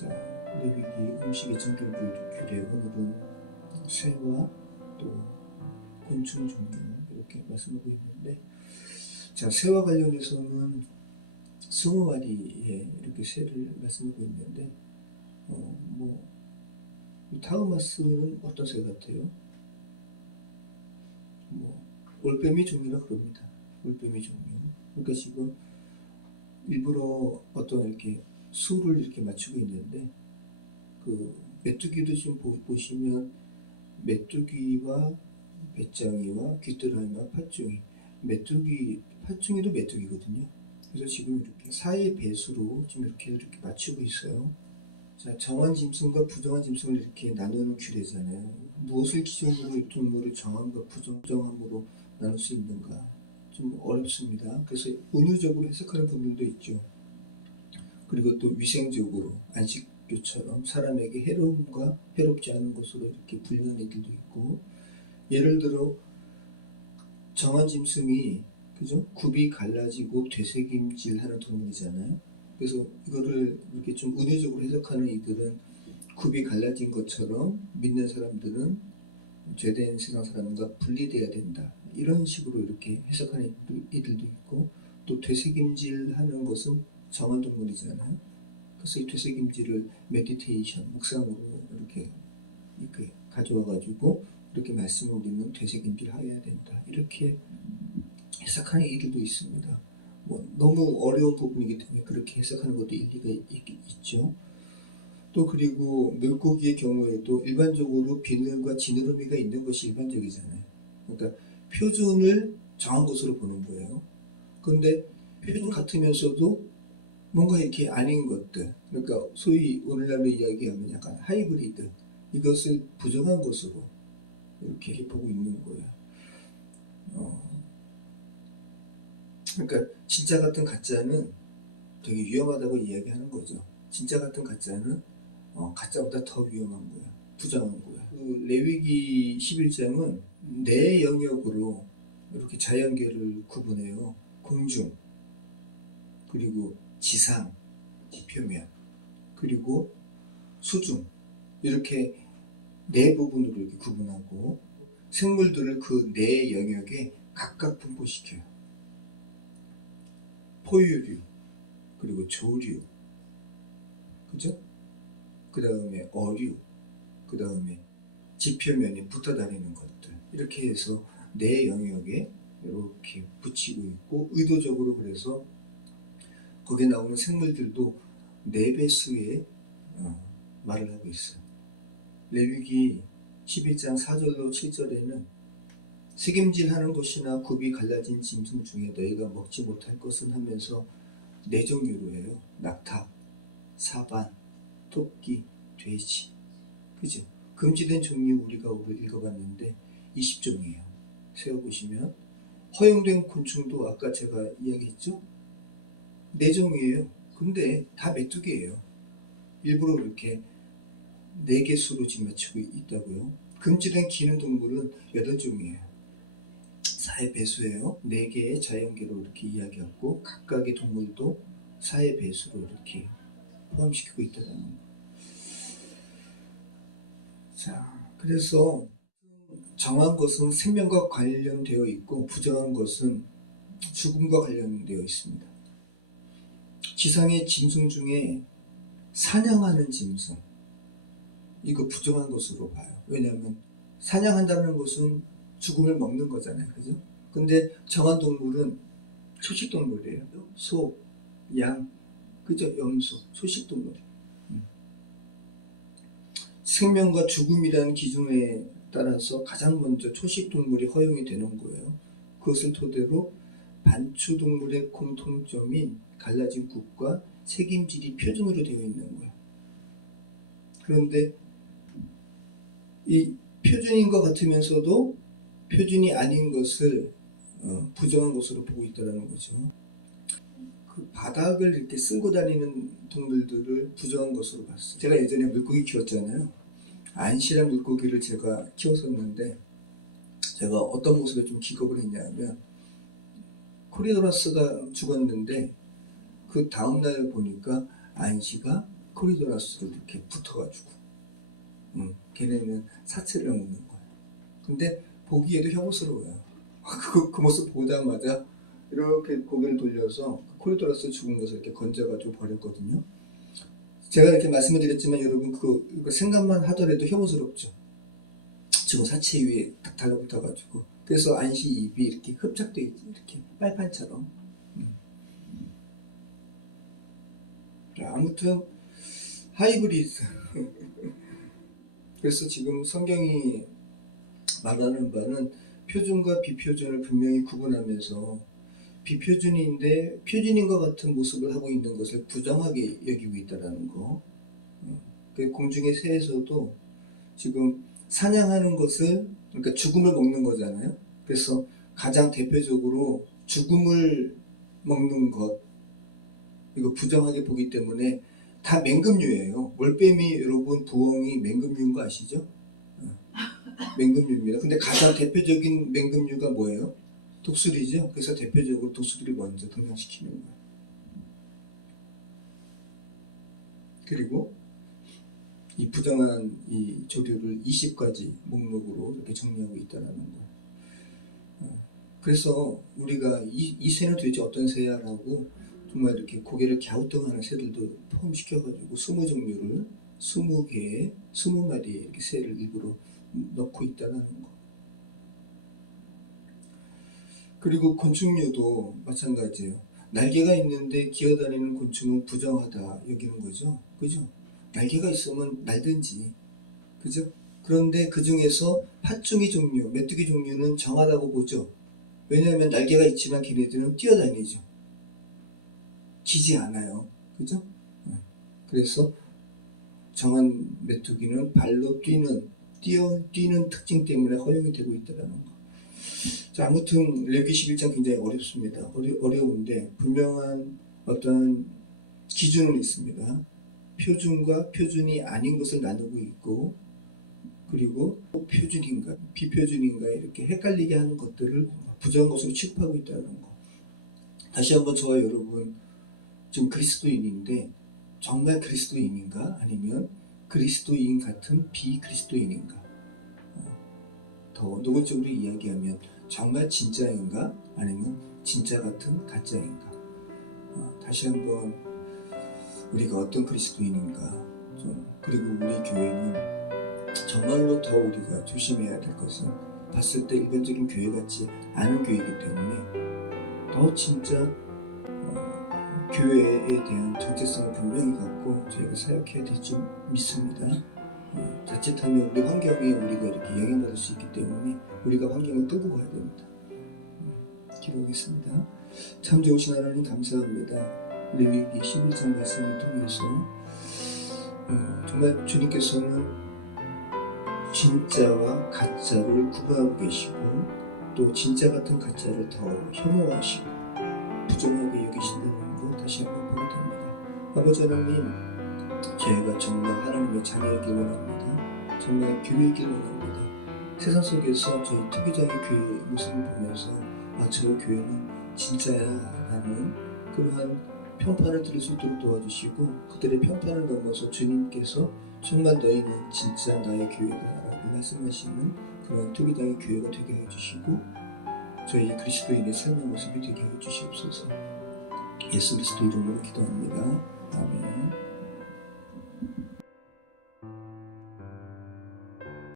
자, 레위기 음식의 정결 규례, 오늘은 새와 또 곤충 종류 이렇게 말씀하고 있는데, 자, 새와 관련해서는 20마리의 이렇게 새를 말씀하고 있는데, 타우마스는 어떤 새 같아요? 올빼미 종류라 그럽니다. 올빼미 종류. 그러니까 지금 일부러 어떤 이렇게 수를 이렇게 맞추고 있는데, 그 메뚜기도 지금 보시면 메뚜기와 배짱이와 귀뚜라미와 팥종이, 팥종이도 메뚜기거든요. 그래서 지금 이렇게 사의 배수로 지금 이렇게 맞추고 있어요. 자, 정한 짐승과 부정한 짐승을 이렇게 나누는 규례잖아요. 무엇을 기준으로 동물을 정함과 부정함으로 나눌 수 있는가? 좀 어렵습니다. 그래서 은유적으로 해석하는 분들도 있죠. 그리고 또 위생적으로 안식교처럼 사람에게 해로움과 해롭지 않은 것으로 이렇게 분류하는 애들도 있고, 예를 들어 정한 짐승이 그죠? 굽이 갈라지고 되새김질하는 동물이잖아요. 그래서 이거를 이렇게 좀 은유적으로 해석하는 이들은 굽이 갈라진 것처럼 믿는 사람들은 죄된 세상 사람과 분리돼야 된다, 이런 식으로 이렇게 해석하는 이들도 있고, 또 되새김질하는 것은 정한 동물이잖아요. 그래서 이 되새김질을 메디테이션, 묵상으로 이렇게 가져와가지고 이렇게 말씀을 우리는 되새김질 해야 된다, 이렇게 해석하는 이들도 있습니다. 너무 어려운 부분이기 때문에 그렇게 해석하는 것도 일리가 있죠. 또 그리고 물고기의 경우에도 일반적으로 비늘과 지느러미가 있는 것이 일반적이잖아요. 그러니까 표준을 정한 것으로 보는 거예요. 그런데 표준 같으면서도 뭔가 이렇게 아닌 것들, 그러니까 소위 오늘날로 이야기하면 약간 하이브리드, 이것을 부정한 것으로 이렇게 보고 있는 거예요. 그러니까 진짜 같은 가짜는 되게 위험하다고 이야기하는 거죠. 진짜 같은 가짜는 가짜보다 더 위험한 거야, 부정한 거야. 그 레위기 11장은 네 영역으로 이렇게 자연계를 구분해요. 공중, 그리고 지상, 지표면, 그리고 수중, 이렇게 네 부분으로 이렇게 구분하고 생물들을 그 네 영역에 각각 분포시켜요. 포유류, 그리고 조류, 그죠? 그 다음에 어류, 그 다음에 지표면에 붙어 다니는 것들, 이렇게 해서 네 영역에 이렇게 붙이고 있고, 의도적으로 그래서 거기에 나오는 생물들도 네 배수의 말을 하고 있어요. 레위기 11장 4절로 7절에는 새김질하는 것이나 굽이 갈라진 짐승 중에 너희가 먹지 못할 것은 하면서 네 종류로 해요. 낙타, 사반, 토끼, 돼지, 그죠? 금지된 종류 우리가 오늘 읽어봤는데 20종이에요. 세어보시면 허용된 곤충도 아까 제가 이야기했죠? 4종이에요. 근데 다 메뚜기예요. 일부러 이렇게 4개 수로 지금 맞추고 있다고요. 금지된 기는 동물은 8종이에요. 4의 배수예요. 4개의 자연계로 이렇게 이야기하고, 각각의 동물도 4의 배수로 이렇게 포함시키고 있다는 거. 자, 그래서 정한 것은 생명과 관련되어 있고, 부정한 것은 죽음과 관련되어 있습니다. 지상의 짐승 중에 사냥하는 짐승, 이거 부정한 것으로 봐요. 왜냐하면 사냥한다는 것은 죽음을 먹는 거잖아요, 그죠? 근데 정한 동물은 초식동물이에요. 소, 양, 그죠? 염소, 초식동물이에요. 생명과 죽음이라는 기준에 따라서 가장 먼저 초식동물이 허용이 되는 거예요. 그것을 토대로 반추동물의 공통점인 갈라진 굽과 새김질이 표준으로 되어 있는 거예요. 그런데 이 표준인 것 같으면서도 표준이 아닌 것을 부정한 것으로 보고 있다는 거죠. 그 바닥을 이렇게 쓸고 다니는 동물들을 부정한 것으로 봤어요. 제가 예전에 물고기 키웠잖아요. 안시란 물고기를 제가 키웠었는데, 제가 어떤 모습에 좀 기겁을 했냐면, 코리도라스가 죽었는데 그 다음날 보니까 안시가 코리도라스를 이렇게 붙어가지고 걔네는 사체를 먹는 거예요. 근데 보기에도 혐오스러워요. 그 모습 보자마자 이렇게 고개를 돌려서 코리도라스 죽은 것을 이렇게 건져가지고 버렸거든요. 제가 이렇게 말씀을 드렸지만 여러분 그거 생각만 하더라도 혐오스럽죠. 지금 사체 위에 딱 달라붙어가지고 그래서 안시 입이 이렇게 흡착돼 있지, 이렇게 빨판처럼. 아무튼 하이브리드. 그래서 지금 성경이 말하는 바는 표준과 비표준을 분명히 구분하면서 비표준인데 표준인 것 같은 모습을 하고 있는 것을 부정하게 여기고 있다는 거. 공중의 새에서도 지금 사냥하는 것을, 그러니까 죽음을 먹는 거잖아요. 그래서 가장 대표적으로 죽음을 먹는 것, 이거 부정하게 보기 때문에 다 맹금류예요. 올빼미 여러분, 부엉이 맹금류인 거 아시죠? 맹금류입니다. 근데 가장 대표적인 맹금류가 뭐예요? 독수리죠. 그래서 대표적으로 독수리를 먼저 등장시키는 거예요. 그리고 이 부정한 이 조류를 20가지 목록으로 이렇게 정리하고 있다는 거. 그래서 우리가 이 새는 도대체 어떤 새야라고 정말 이렇게 고개를 갸우뚱하는 새들도 포함시켜가지고 20종류를 20개의 20마리의 이렇게 새를 일부러 넣고 있다는 거. 그리고 곤충류도 마찬가지예요. 날개가 있는데 기어다니는 곤충은 부정하다 여기는 거죠. 그죠? 날개가 있으면 날든지. 그죠? 그런데 그 중에서 팥중이 종류, 메뚜기 종류는 정하다고 보죠. 왜냐하면 날개가 있지만 걔네들은 뛰어다니죠. 기지 않아요. 그죠? 그래서 정한 메뚜기는 발로 뛰는 특징 때문에 허용이 되고 있다는 거. 자, 아무튼 레위기 11장 굉장히 어렵습니다. 어려운데 분명한 어떤 기준은 있습니다. 표준과 표준이 아닌 것을 나누고 있고, 그리고 표준인가 비표준인가 이렇게 헷갈리게 하는 것들을 부정한 것으로 취급하고 있다는 거. 다시 한번 저와 여러분, 지금 그리스도인인데 정말 그리스도인인가 아니면 그리스도인 같은 비그리스도인인가? 더 노골적으로 이야기하면 정말 진짜인가 아니면 진짜 같은 가짜인가? 다시 한번 우리가 어떤 그리스도인인가 그리고 우리 교회는 정말로 더 우리가 조심해야 될 것은 봤을 때 일반적인 교회 같지 않은 교회이기 때문에 더 진짜 교회에 대한 정체성을 분명히 갖고 저희가 사역해야 될 줄 믿습니다. 자칫하면 우리 환경에 우리가 이렇게 영향받을 수 있기 때문에 우리가 환경을 끌고 가야 됩니다. 기도하겠습니다. 참 좋으신 하나님 감사합니다. 레위기 11장 말씀을 통해서 정말 주님께서는 진짜와 가짜를 구분하고 계시고 또 진짜 같은 가짜를 더 혐오하시고 부정하게 여기신다는 것 다시 한번 보게 됩니다. 아버지 하나님, 저희가 정말 하나님의 자녀이길 원합니다. 정말 교회이길 원합니다. 세상 속에서 저희 투기장의 교회의 모습을 보면서 저 교회는 진짜야 라는 그러한 평판을 들을 수 있도록 도와주시고 그들의 평판을 넘어서 주님께서 정말 너희는 진짜 나의 교회다 라고 말씀하시는 그런 투기장의 교회가 되게 해주시고 저희 그리스도인의 삶의 모습이 되게 해주시옵소서. 예수 그리스도 이름으로 기도합니다. 아멘.